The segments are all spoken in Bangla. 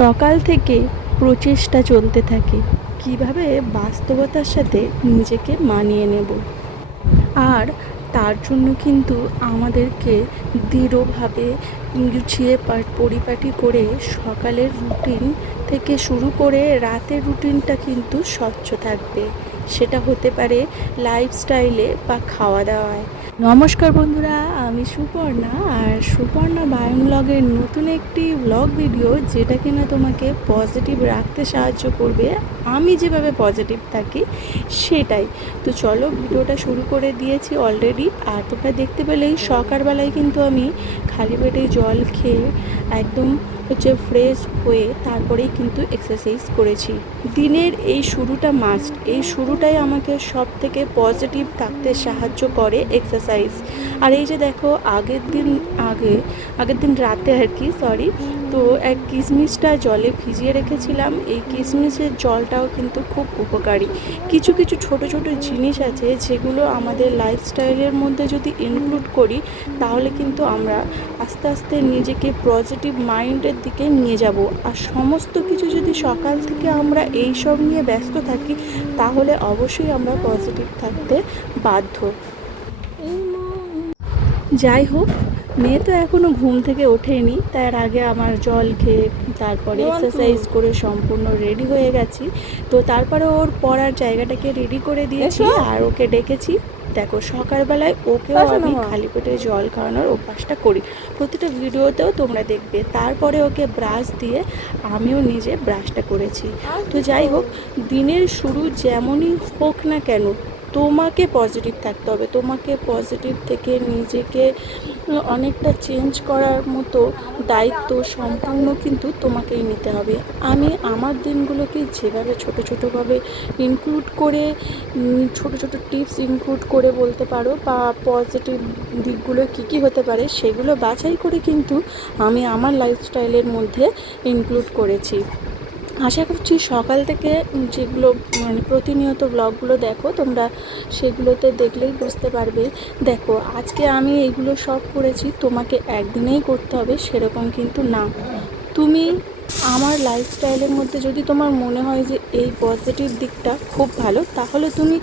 সকাল থেকে প্রচেষ্টা চলতে থাকে কিভাবে বাস্তবতার সাথে নিজেকে মানিয়ে নেব। আর তার জন্য কিন্তু আমাদেরকে দৃঢ়ভাবে গুছিয়ে পরিপাটি করে সকালের রুটিন থেকে শুরু করে রাতের রুটিনটা কিন্তু স্বচ্ছ থাকবে। সেটা হতে পারে লাইফস্টাইলে বা খাওয়া দাওয়ায়। নমস্কার বন্ধুরা, আমি সুপর্ণা। আর সুপর্ণা বায়ন ব্লগের নতুন একটি ব্লগ ভিডিও, যেটা কিনা তোমাকে পজিটিভ রাখতে সাহায্য করবে। আমি যেভাবে পজিটিভ থাকি সেটাই। তো চলো, ভিডিওটা শুরু করে দিয়েছি অলরেডি। আর তোমরা দেখতে পেলেই সকালবেলায় কিন্তু আমি খালি পেটে জল খেয়ে একদম ফ্রেশ হয়ে তারপরেই কিন্তু এক্সারসাইজ করেছি। দিনের এই শুরুটা মাস্ট, এই শুরুটাই আমাকে সব থেকে পজিটিভ থাকতে সাহায্য করে এক্সারসাইজ। আর এই যে দেখো, আগের দিন রাতে আর কি তো এক কিশমিশটা জলে ভিজিয়ে রেখেছিলাম। এই কিশমিশের জলটাও কিন্তু খুব উপকারী। কিছু কিছু ছোট ছোট জিনিস আছে যেগুলো আমাদের লাইফস্টাইলের মধ্যে যদি ইনক্লুড করি, তাহলে কিন্তু আমরা আস্তে আস্তে নিজেকে পজিটিভ মাইন্ডের দিকে নিয়ে যাব। আর সমস্ত কিছু যদি সকাল থেকে আমরা এই সব নিয়ে ব্যস্ত থাকি, তাহলে অবশ্যই আমরা পজিটিভ থাকতে বাধ্য। যাই হোক, মেয়ে তো এখনও ঘুম থেকে ওঠেনি, তার আগে আমার জল খেয়ে তারপরে এক্সারসাইজ করে সম্পূর্ণ রেডি হয়ে গেছি। তো তারপরে ওর পড়ার জায়গাটাকে রেডি করে দিয়েছি আর ওকে ডেকেছি। দেখো, সকালবেলায় ওকেও আমি খালি পেটে জল খাওয়ানোর অভ্যাসটা করি, প্রতিটা ভিডিওতেও তোমরা দেখবে। তারপরে ওকে ব্রাশ দিয়ে আমিও নিজে ব্রাশটা করেছি। তো যাই হোক, দিনের শুরু যেমনই হোক না কেন, তোমাকে পজিটিভ থাকতে হবে। তোমাকে পজিটিভ থেকে নিজেকে অনেকটা চেঞ্জ করার মতো দায়িত্ব সম্পূর্ণ কিন্তু তোমাকেই নিতে হবে। আমি আমার দিনগুলোকে যেভাবে ছোটোভাবে ইনক্লুড করে, ছোট ছোট টিপস ইনক্লুড করে বলতে পারো, বা পজিটিভ দিকগুলো কী হতে পারে সেগুলো বাছাই করে কিন্তু আমি আমার লাইফস্টাইলের মধ্যে ইনক্লুড করেছি। আশা করছি সকাল থেকে যেগুলো প্রতিনিয়ত ব্লগগুলো দেখো তোমরা, সেগুলোতে দেখলেই বুঝতে পারবে। দেখো, আজকে আমি এগুলো সব করেছি, তোমাকে একদিনেই করতে হবে সেরকম কিন্তু না। তুমি আমার লাইফস্টাইলের মধ্যে যদি তোমার মনে হয় যে এই পজিটিভ দিকটা খুব ভালো, তাহলে তুমি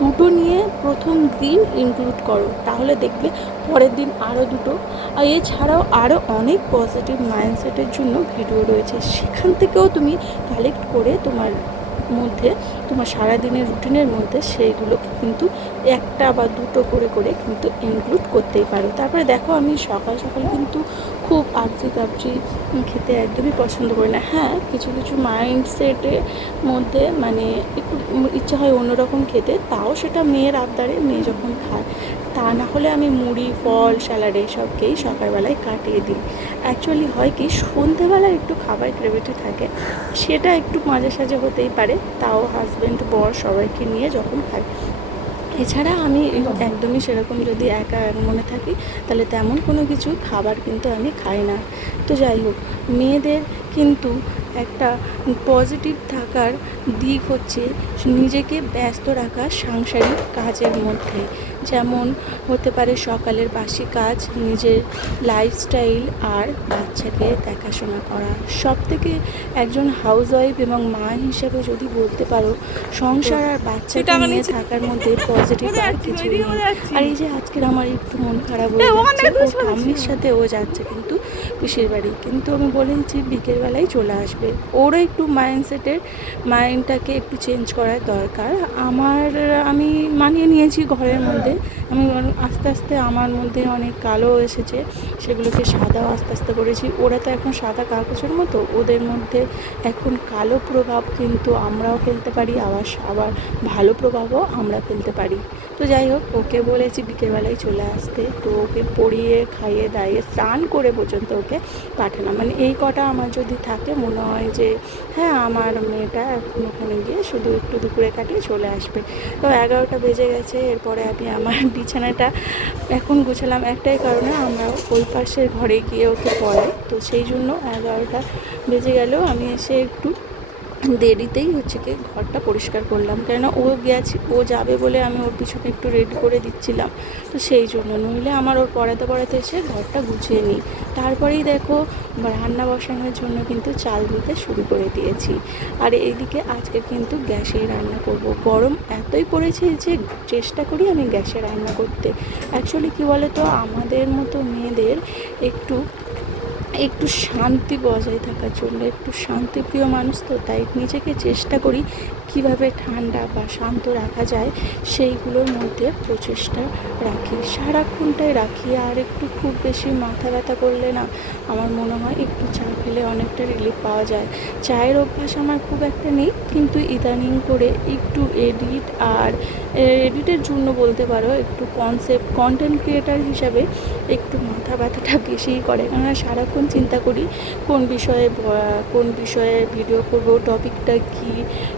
দুটো নিয়ে প্রথম দিন ইনক্লুড করো, তাহলে দেখবে পরের দিন আরও দুটো। আর এছাড়াও আরও অনেক পজিটিভ মাইন্ডসেটের জন্য ভিডিও রয়েছে, সেখান থেকেও তুমি কালেক্ট করে তোমার সারাদিনের রুটিনের মধ্যে সেইগুলো কিন্তু একটা বা দুটো করে কিন্তু ইনক্লুড করতেই পারো। তারপরে দেখো, আমি সকাল সকাল কিন্তু খুব আবজি খেতে একদমই পছন্দ করি না। হ্যাঁ, কিছু কিছু মাইন্ডসেটের মধ্যে একটু ইচ্ছা হয় অন্যরকম খেতে, তাও সেটা মেয়ের আবদারে, মেয়ে যখন খায়। তা না হলে আমি মুড়ি, ফল, স্যালাড এইসবকেই সকালবেলায় কাটিয়ে দিই। অ্যাকচুয়ালি হয় কি, সন্ধেবেলায় একটু খাবার গ্রেভিটি থাকে, সেটা একটু মাঝে সাঝে হতেই পারে, তাও হাজব্যান্ড, বর সবাইকে নিয়ে যখন খাই। এছাড়া আমি একদমই সেরকম যদি একা মনে থাকি, তাহলে তেমন কোনো কিছু খাবার কিন্তু আমি খাই না। তো যাই হোক, মেয়েদের কিন্তু একটা পজিটিভ থাকার দিক হচ্ছে নিজেকে ব্যস্ত রাখা সাংসারিক কাজের মধ্যে। যেমন হতে পারে সকালের বাসি কাজ, নিজের লাইফস্টাইল, আর বাচ্চাকে দেখাশোনা করা। সব থেকে একজন হাউসওয়াইফ এবং মা হিসেবে যদি বলতে পারো, সংসার আর বাচ্চাকে নিয়ে থাকার মধ্যে পজিটিভ আর কিছু নেই। আর এই যে আজকের আমার একটু মন খারাপ হয়ে যাচ্ছে, ওর ঠাম্মির সাথে ও যাচ্ছে কিন্তু পিসির বাড়ি, কিন্তু আমি বলেছি বিকেলবেলায় চলে আসবে। ওরও একটু মাইন্ডটাকে একটু চেঞ্জ করার দরকার। আমি মানিয়ে নিয়েছি ঘরের মধ্যে। আমি আস্তে আস্তে আমার মধ্যে অনেক কালো এসেছে, সেগুলোকে সাদাও আস্তে আস্তে করেছি। ওরা তো এখন সাদা কাগজের মতো, ওদের মধ্যে এখন কালো প্রভাব কিন্তু আমরাও ফেলতে পারি, আবার ভালো প্রভাবও আমরা ফেলতে পারি। তো যাই হোক, ওকে বলেছি বিকেলবেলায় চলে আসতে। তো ওকে পড়িয়ে, খাইয়ে দাইয়ে, স্নান করে পর্যন্ত ওকে পাঠালাম। এই কটা আমার যদি থাকে, মনে হয় যে হ্যাঁ, আমার মেয়েটা এখন ওখানে গিয়ে শুধু একটু দুপুরে কাটিয়ে চলে আসবে। তো 11টা বেজে গেছে। এরপরে আমি আমার বিছানাটা এখন গুছালাম একটাই কারণে, আমরা ওই পাশের ঘরে গিয়ে ওকে পড়াই, তো সেই জন্য 11টা বেজে গেলেও আমি এসে একটু দেরিতেই হচ্ছে কি ঘরটা পরিষ্কার করলাম, কেননা ও যাবে বলে আমি ওর পিছনে একটু রেডি করে দিচ্ছিলাম, তো সেই জন্য। নইলে আমার ওর পড়াতে পড়াতে এসে ঘরটা গুছিয়ে নিই। তারপরেই দেখো রান্না বসানোর জন্য কিন্তু চাল ধুতে শুরু করে দিয়েছি। আর এইদিকে আজকে কিন্তু গ্যাসেই রান্না করব। গরম এতই পড়েছে যে চেষ্টা করি আমি গ্যাসে রান্না করতে। অ্যাকচুয়ালি কী বলে তো, আমাদের মতো মেয়েদের একটু একটু শান্তি বজায় থাকার জন্য, একটু শান্তিপ্রিয় মানুষ তো, তাই নিজেকে চেষ্টা করি কিভাবে ঠান্ডা বা শান্ত রাখা যায় সেইগুলোর মধ্যে প্রচেষ্টা রাখি, সারাক্ষণটাই রাখি। আর একটু খুব বেশি মাথা ব্যথা করলে না আমার মনে হয় একটু চা খেলে অনেকটা রিলিফ পাওয়া যায়। চায়ের অভ্যাস আমার খুব একটা নেই, কিন্তু ইদানিং করে একটু এডিটের জন্য বলতে পারো, একটু কন্টেন্ট ক্রিয়েটার হিসাবে একটু মাথা ব্যথাটা বেশিই করে, কেননা সারাক্ষণ চিন্তা করি কোন বিষয়ে ভিডিও করব, টপিকটা কী,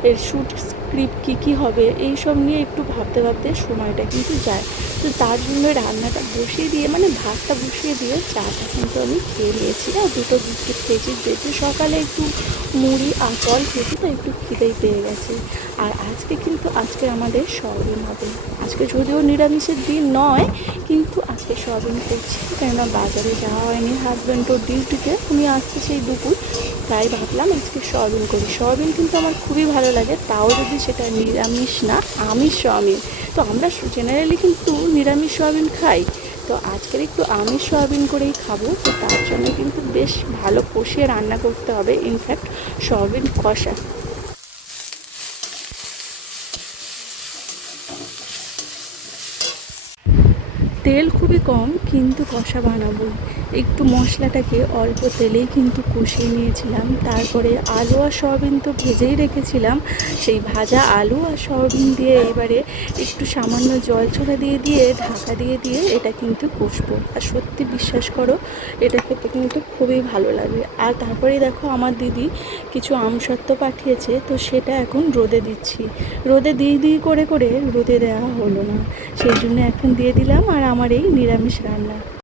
এর শ্যুট স্ক্রিপ্ট কী হবে, এই সব নিয়ে একটু ভাবতে ভাবতে সময়টা কিন্তু যায়। তো তার জন্য রান্নাটা বসিয়ে দিয়ে, মানে ভাতটা বসিয়ে দিয়ে চাটা কিন্তু আমি খেয়ে নিয়েছি। আর দুটো বিস্কিট খেয়েছি, যেহেতু সকালে একটু মুড়ি আর ফল খেয়েছি, তো একটু খিদেই পেয়ে গেছে। আর আজকে আমাদের সয়াবিন হবে। আজকে যদিও নিরামিষের দিন নয়, কিন্তু আজকে সয়াবিন করছি, কেননা বাজারে যাওয়া হয়নি, হাজব্যান্ডও ডিউটিতে, উনি আসছে সেই দুপুর, তাই ভাবলাম আজকে সয়াবিন করি। সয়াবিন কিন্তু আমার খুবই ভালো লাগে, তাও যদি সেটা নিরামিষ না আমিষ সয়াবিন। তো আমরা জেনারেলি কিন্তু নিরামিষ সয়াবিন খাই, তো আজকের একটু আমিষ সয়াবিন করেই খাবো। তো তার জন্য কিন্তু বেশ ভালো কষিয়ে রান্না করতে হবে, ইনফ্যাক্ট সয়াবিন কষা। তেল খুবই কম, কিন্তু কষা বানাবো। একটু মশলাটাকে অল্প তেলেই কিন্তু কষিয়ে নিয়েছিলাম। তারপরে আলু আর সয়াবিন তো ভেজেই রেখেছিলাম, সেই ভাজা আলু আর সয়াবিন দিয়ে এবারে একটু সামান্য জল ছড়া দিয়ে ঢাকা দিয়ে এটা কিন্তু কষবো। আর সত্যি বিশ্বাস করো, এটা খেতে কিন্তু খুবই ভালো লাগে। আর তারপরেই দেখো আমার দিদি কিছু আমসত্ত্ব পাঠিয়েছে, তো সেটা এখন রোদে দিচ্ছি। রোদে দিই করে রোদে দেওয়া হলো না, সেই জন্য এখন দিয়ে দিলাম। আর আমার এই নিরামিষ রান্না।